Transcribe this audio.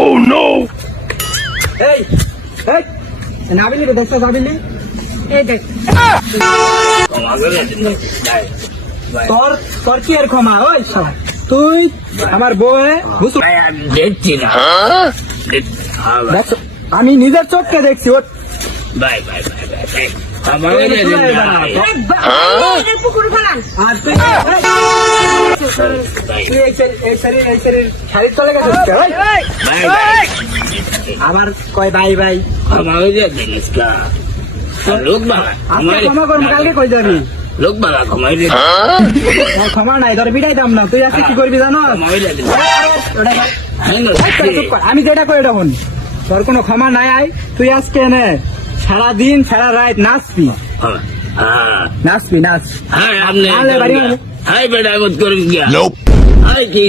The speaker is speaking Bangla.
Oh no! এই এই নাবিলি রে দেখছ নাবিলি এই দেখ তোর তোর কি এর ক্ষমা ওই শালা তুই আমার বউ বুঝছো ভাই আমি দেখছি না দেখছো আমি নিজের চোখকে দেখছি ও ভাই ভাই ভাই ভাই আমার পুকুর ফেলান আর তুই তুই এই শরীর শাড়ি চলে গেছে ভাই ভাই আবার কয় ভাই ভাই আমার জিনিস কা লোক বালা আজকে ক্ষমা করবো কালকে কই যাবি লোক বালা কমাই দে ক্ষমা নাই তোর বিদায় দাম না তুই আজকে কি করবি জানো কমাই দে আমি যেটা করি তখন তোর কোনো ক্ষমা নাই আয় তুই আজকে নে সারাদিন সারা রাত নাচবি নাচবি নাচ হ্যাঁ আপনি আলে বাড়ি হাই বেটা মত করবি क्या Nope. হাই কি